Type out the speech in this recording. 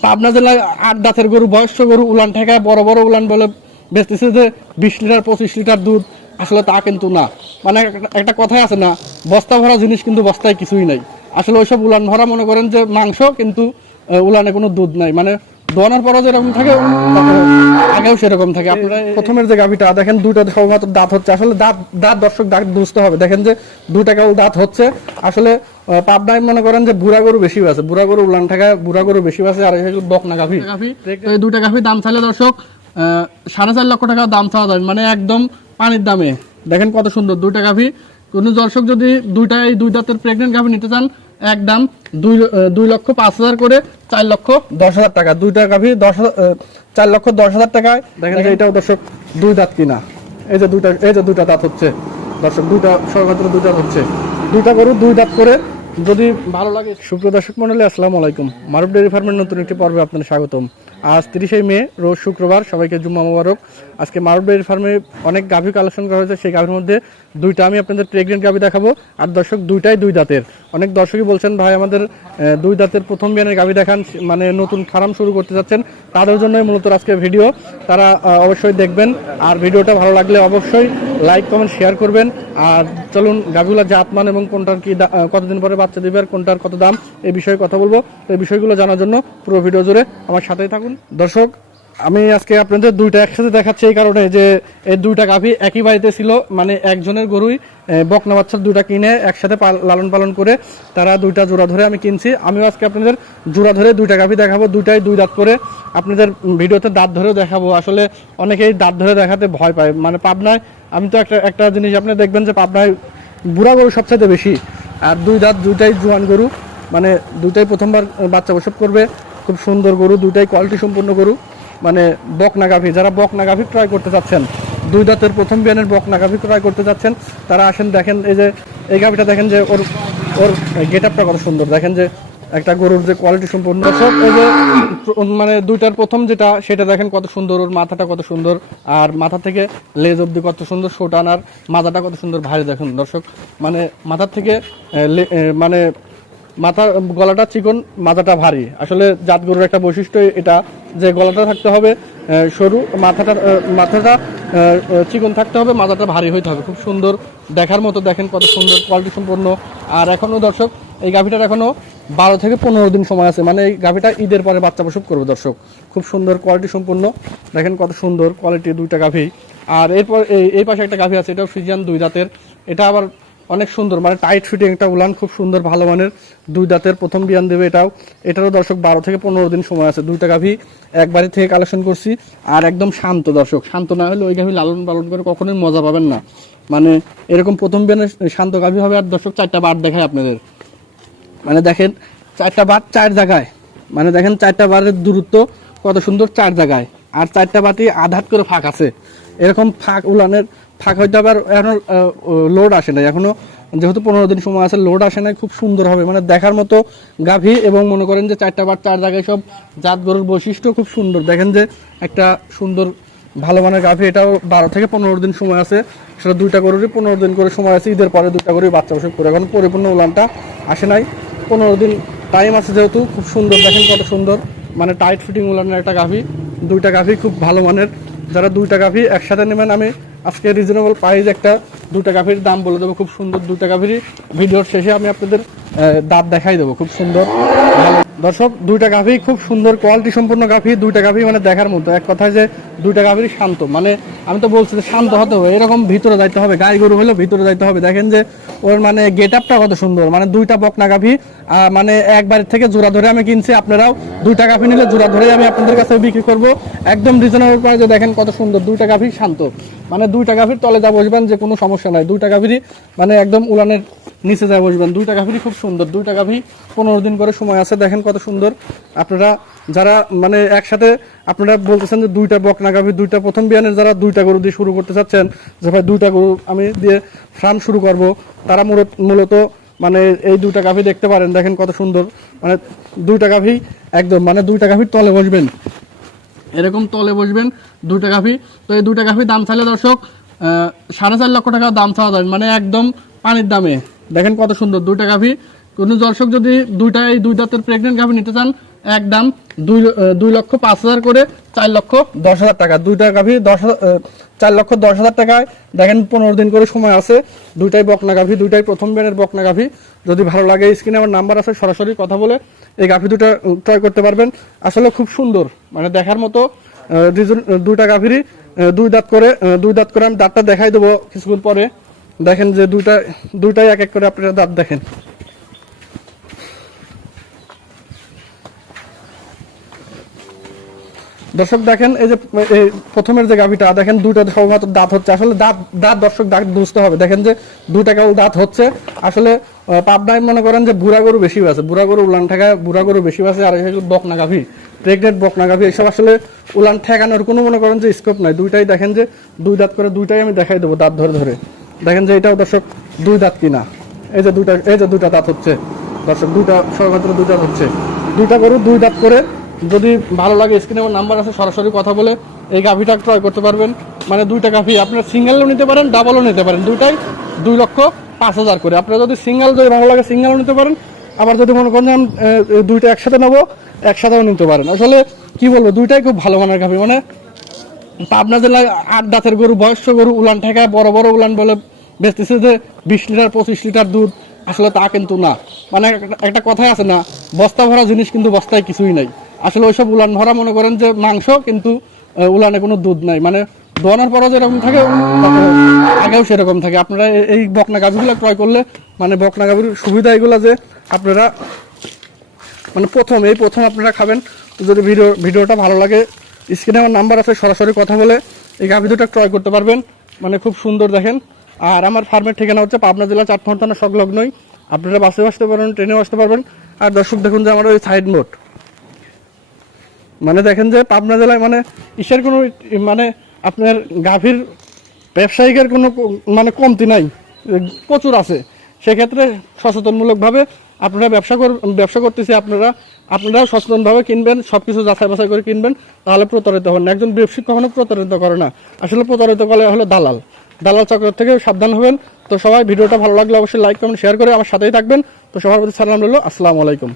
পাবনা জেলায় আট দাঁতের গরু, বয়স্ক গরু, উলান ঠেকায় বড় বড় উলান বলে বেচতেছে যে বিশ লিটার, পঁচিশ লিটার দুধ, আসলে তা কিন্তু না। মানে একটা- কথাই আছে না, বস্তা ভরা জিনিস কিন্তু বস্তায় কিছুই নাই। আসলে ওইসব উলান ভরা মনে করেন যে মাংস কিন্তু উলানে কোনো দুধ নাই। মানে দোয়ানোর পরও যেরকম থাকে আগেও সেরকম থাকে। আপনারা প্রথমের যে গাভিটা দেখেন দুইটা সবেমাত্র দাঁত হচ্ছে। আসলে দাঁত দাঁত দর্শক দাঁত বুঝতে হবে। দেখেন যে দুইটা কেবল দাঁত হচ্ছে। আসলে পাবনায় মনে করেন যে বুড়া গরু বেশি আছে। বুড়া গরু উলান ঠাকায় বুড়া গরু বেশি আছে আর এই বকনা গাভি। এই দুইটা গাভি দাম চাইলে দর্শক আহ, সাড়ে চার লক্ষ টাকা দাম চাওয়া যাবে মানে একদম পানির দামে। দেখেন কত সুন্দর দুইটা গাভি। কোন দর্শক যদি দুইটাই দুই দাঁতের প্রেগনেন্ট গাভি নিতে চান এক দাম দুই দুই লক্ষ পাঁচ হাজার করে চার লক্ষ দশ হাজার টাকা। দুইটা গাভি দশ চার লক্ষ দশ হাজার টাকায়। দেখেন এটাও দর্শক দুই দাঁত কিনা। এই যে দুইটা এই যে দুইটা দাঁত হচ্ছে। দর্শক দুইটা সর্বমাত্র দুই দাঁত হচ্ছে। দুইটা গরু দুই দাঁত করে। যদি ভালো লাগে সুপ্রিয় দর্শক মন্ডলী আসসালামু আলাইকুম। মারুফ ডেয়ারি ফার্মের নতুন একটি পর্বে আপনাদের স্বাগতম। আজ তিরিশে মে রোজ শুক্রবার। সবাইকে জুম্মা মোবারক। আজকে মারুফ ডেয়ারি ফার্মে অনেক গাভি কালেকশন করা হয়েছে, সেই গাভীর মধ্যে দুইটা আমি আপনাদের প্রেগনেন্ট গাভী দেখাবো, আর দর্শক দুইটাই দুই দাঁতের। অনেক দর্শকই বলছেন, ভাই, আমাদের দুই দাঁতের প্রথম বিয়ানের গাভী দেখান মানে নতুন ফার্ম শুরু করতে যাচ্ছেন। তাদের জন্যই মূলত আজকে ভিডিও। তারা অবশ্যই দেখবেন, আর ভিডিওটা ভালো লাগলে অবশ্যই লাইক, কমেন্ট, শেয়ার করবেন। আর চলুন, গাভিগুলা জাতমান এবং কোনটার কি কতদিন পরে বাচ্চা দিবে আর কোনটার কত দাম, এই বিষয়ে কথা বলব। এই বিষয়গুলো জানার জন্য পুরো ভিডিও জুড়ে আমার সাথেই থাকুন। দর্শক আমি আজকে আপনাদের দুইটা একসাথে দেখাচ্ছি এই কারণে যে এই দুইটা গাভি একই বাড়িতে ছিল মানে একজনের গরুই বকনা বাচ্চার দুইটা কিনে একসাথে লালন পালন করে তারা দুইটা জোড়া ধরে আমি কিনছি। আমিও আজকে আপনাদের জোড়া ধরে দুইটা গাভি দেখাবো, দুইটাই দুই দাঁত করে। আপনাদের ভিডিওতে দাঁত ধরেও দেখাবো। আসলে অনেকেই দাঁত ধরে দেখাতে ভয় পায়। মানে পাবনায়, আমি তো একটা একটা জিনিস আপনি দেখবেন যে পাবনায় বুড়া গরু সবচেয়ে বেশি। আর দুই দাঁত, দুইটাই জোয়ান গরু। মানে দুইটাই প্রথমবার বাচ্চা প্রসব করবে। খুব সুন্দর গরু, দুইটাই কোয়ালিটি সম্পূর্ণ গরু। মানে বকনা গাভি যারা বকনা গাভি ক্রয় করতে চাচ্ছেন দুই দাঁতের প্রথম বিয়ানের বকনা গাভি ক্রয় করতে চাচ্ছেন তারা আসেন, দেখেন এই যে, এই গাভিটা দেখেন যে ওর ওর গেট আপটা কত সুন্দর, দেখেন যে একটা গরুর যে কোয়ালিটি সম্পূর্ণ সব এই যে মানে দুইটার প্রথম যেটা, সেটা দেখেন কত সুন্দর, ওর মাথাটা কত সুন্দর, আর মাথা থেকে লেজ অব্দি কত সুন্দর শোটান আর মাথাটা কত সুন্দর ভারী দেখুন দর্শক মানে মাথার থেকে মানে মাথা গলাটা চিকন, মাথাটা ভারী। আসলে জাত গরুর একটা বৈশিষ্ট্য এটা, যে গলাটা থাকতে হবে সরু, মাথাটা মাথাটা চিকন থাকতে হবে, মাথাটা ভারী হইতে হবে। খুব সুন্দর দেখার মতো দেখেন কত সুন্দর কোয়ালিটি সম্পন্ন। আর এখনও দর্শক, এই গাভিটার এখনও বারো থেকে পনেরো দিন সময় আছে। মানে এই গাভিটা ঈদের পরে বাচ্চা প্রসব করবে দর্শক। খুব সুন্দর কোয়ালিটি সম্পন্ন। দেখেন কত সুন্দর কোয়ালিটি দুইটা গাভি। আর এরপর এই পাশে একটা গাভি আছে, এটাও ফ্রিজিয়ান দুই দাঁতের এটা আবার অনেক সুন্দর মানে টাইট ফিটিং একটা উলান, খুব সুন্দর, ভালো মানের। দুই দাঁতের প্রথম বিয়ান দেবে এটাও। এটারও দর্শক বারো থেকে পনেরো দিন সময় আছে। দুইটা গাভি এক বাড়ি থেকে কালেকশন করছি। আর একদম শান্ত দর্শক। শান্ত না হলে ওই গাভি লালন পালন করে কখনোই মজা পাবেন না। মানে এরকম প্রথম বিয়ানের শান্ত গাভি হবে আর দর্শক চারটা বার দেখায় আপনাদের। মানে দেখেন, চারটা বার চার জায়গায়। মানে দেখেন চারটা বারের দূরত্ব কত সুন্দর চার জায়গায়। আর চারটা বাটি আধাত করে ফাঁক আছে। এরকম ফাঁক উলানের ফাঁক, হয়তো আবার এখনও লোড আসে নাই। এখনও যেহেতু পনেরো দিন সময় আছে লোড আসে নাই, খুব সুন্দর হবে। মানে দেখার মতো গাভী এবং মনে করেন যে চারটা বার চার জায়গায় সব জাত গরুর বৈশিষ্ট্য খুব সুন্দর। দেখেন যে একটা সুন্দর, ভালো মানের গাভী, এটাও বারো থেকে পনেরো দিন সময় আছে। সেটা দুইটা গরুরই পনেরো দিন করে সময় আছে, ঈদের পরে দুইটা গরুই বাচ্চা বসে করে এখন পরিপূর্ণ উলানটা আসে নাই। পনেরো দিন টাইম আছে যেহেতু, খুব সুন্দর। দেখেন কত সুন্দর মানে টাইট ফিটিং উলানের একটা গাভী। দুইটা গাভী খুব ভালো মানের। যারা দুইটা গাভী একসাথে নেবেন, আমি আজকে রিজনেবল প্রাইস একটা দুটা গাভীর দাম বলে দেবো, খুব সুন্দর দুটা গাভীর ভিডিওর শেষে আমি আপনাদের দাঁত দেখাই দেবো, খুব সুন্দর, ভালো দর্শক, দুইটা গাভী খুব সুন্দর কোয়ালিটি সম্পূর্ণ গাভী, দুইটা গাভী মানে দেখার মতো। এক কথায় যে দুইটা গাভীরই শান্ত। মানে আমি তো বলছি যে শান্ত হতে হবে, এরকম ভিতরে যাইতে হবে, গাই গরু হলেও ভিতরে যাইতে হবে। দেখেন যে ওর মানে গেট আপটা কত সুন্দর মানে দুইটা বকনা গাভী মানে এক বাড়ির থেকে জোড়া ধরে আমি কিনছি, আপনারাও দুইটা গাভী নিলে জোড়া ধরে আমি আপনাদের কাছে বিক্রি করব। একদম রিজনেবল প্রাইসে দেখেন কত সুন্দর, দুইটা গাভী শান্ত। মানে দুইটা গাভীর তলে যা বসবেন, যে কোনো সমস্যা নাই। দুইটা গাভীরই মানে একদম উলানের নিচে যা বসবেন, দুইটা গাভীরই খুব সুন্দর, দুইটা গাভী পনেরো দিন করে সময় আছে। দেখেন কত সুন্দর। আপনারা যারা মানে একসাথে আপনারা বলতেছেন যে দুইটা বকনা গাভী দুইটা প্রথম বিয়ানের যারা দুইটা গরু দিয়ে শুরু করতে চাচ্ছেন, যে ভাই দুইটা গরু আমি দিয়ে ফার্ম শুরু করব, তারা মূলত- মানে এই দুইটা গাভী দেখতে পারেন, দেখেন কত সুন্দর। মানে দুইটা গাভী একদম মানে দুইটা গাভীর তলে বসবেন। এরকম তলে বসবেন দুইটা গাভি। তো এই দুইটা গাভি দাম চাইলে দর্শক সাড়ে চার লক্ষ টাকা দাম চাওয়া যাবে মানে একদম পানির দামে। দেখেন কত সুন্দর, দুইটা গাভি কোনো দর্শক যদি দুইটাই দুই দাঁতের প্রেগনেন্ট গাভি নিতে চান, এক দাম দুই দুই লক্ষ পাঁচ হাজার করে চার লক্ষ দশ হাজার টাকা। দুইটা গাভী দশ চার লক্ষ দশ হাজার টাকায়, দেখেন পনেরো দিন করে সময় আছে, দুইটাই বকনা গাভী, দুইটাই প্রথম বেনের বকনা গাভী। যদি ভালো লাগে স্ক্রিনে আমার নাম্বার আছে, সরাসরি কথা বলে এই গাভী দুটা ক্রয় করতে পারবেন। আসলে খুব সুন্দর মানে দেখার মতো দুইটা গাভীরই দুই দাঁত করে দুই দাঁত করে আমি দাঁতটা দেখাই দেবো কিছুক্ষণ পরে। দেখেন যে দুইটা, দুইটাই এক এক করে আপনারা দাঁত দেখেন। দর্শক দেখেন, এই যে প্রথমের যে গাভিটা, দেখেন দুইটা সবেমাত্র দাঁত হচ্ছে। আসলে দাঁত দাঁত দর্শক দাঁত বুঝতে হবে। দেখেন যে দুইটা কেবল দাঁত হচ্ছে। আসলে পাবনায় মনে করেন যে বুড়া গরু বেশি আছে। বুড়া গরু উলান ঠেকায় বুড়া গরু বেশি আছে, আর এই বকনা গাভি, প্রেগনেন্ট বকনা গাভি এইসব আসলে উলান ঠেকানোর কোনো মনে করেন যে স্কোপ নাই। দুইটাই দেখেন যে দুই দাঁত করে দুইটাই আমি দেখাই দেবো দাঁত ধরে ধরে। দেখেন যে এটাও দর্শক দুই দাঁত কিনা। এই যে দুইটা, এই যে দুইটা দাঁত হচ্ছে। দর্শক, দুইটা সবেমাত্র দুইটা হচ্ছে। দুইটা গরু দুই দাঁত করে যদি ভালো লাগে স্ক্রিনে আমার নাম্বার আছে সরাসরি কথা বলে এই গাভিটা ক্রয় করতে পারবেন। মানে দুইটা গাভি আপনারা সিঙ্গেলও নিতে পারেন ডাবলও নিতে পারেন। দুইটাই দুই লক্ষ পাঁচ হাজার করে। আপনারা যদি সিঙ্গেল যদি ভালো লাগে সিঙ্গেলও নিতে পারেন। আবার যদি মনে করেন আমি, দুইটা একসাথে নেব একসাথেও নিতে পারেন। আসলে কি বলব দুইটাই খুব ভালো মানের গাভি। মানে পাবনা জেলায় আট দাঁতের গরু বয়স্ক গরু উলান ঠেকায় বড় বড় উলান বলে বেচতেছে যে বিশ লিটার পঁচিশ লিটার দুধ। আসলে তা কিন্তু না। মানে একটা কথাই আছে না বস্তা ভরা জিনিস কিন্তু বস্তায় কিছুই নাই। আসলে ওইসব উলান ভরা মনে করেন যে মাংস, কিন্তু উলানে কোনো দুধ নাই। মানে দোয়ানোর পরও যেরকম থাকে আগেও সেরকম থাকে। আপনারা এই বকনা গাভিগুলো ক্রয় করলে মানে বকনা গাভির সুবিধা এগুলো যে আপনারা মানে প্রথম, এই প্রথম আপনারা খাবেন। যদি ভিডিও, ভিডিওটা ভালো লাগে, স্ক্রিনে আমার নাম্বার আছে, সরাসরি কথা বলে এই গাভি দুটো ক্রয় করতে পারবেন। মানে খুব সুন্দর দেখেন। আর আমার ফার্মের ঠিকানা হচ্ছে পাবনা জেলা থানা সংলগ্নই। আপনারা বাসে আসতে পারবেন, ট্রেনেও আসতে পারবেন। আর দর্শক দেখুন যে আমার ওই সাইড মোড মানে দেখেন যে পাবনা জেলায় মানে ইসের কোনো মানে আপনার গাভীর ব্যবসায়িকের কোনো মানে কমতি নাই, প্রচুর আছে। সেক্ষেত্রে সচেতনমূলকভাবে আপনারা ব্যবসা কর ব্যবসা করতেছে আপনারা, আপনারাও সচেতনভাবে কিনবেন সব কিছু যাচাই বাছাই করে কিনবেন, তাহলে প্রতারিত হবেন না। একজন ব্যবসায়িক কখনো প্রতারিত করে না। আসলে প্রতারিত করে হলো দালাল। দালাল চক্র থেকে সাবধান হবেন। তো সবাই ভিডিওটা ভালো লাগলে অবশ্যই লাইক কমেন্ট শেয়ার করে আমার সাথেই থাকবেন। তো সবার প্রতি সালাম রইল। আসসালামু আলাইকুম।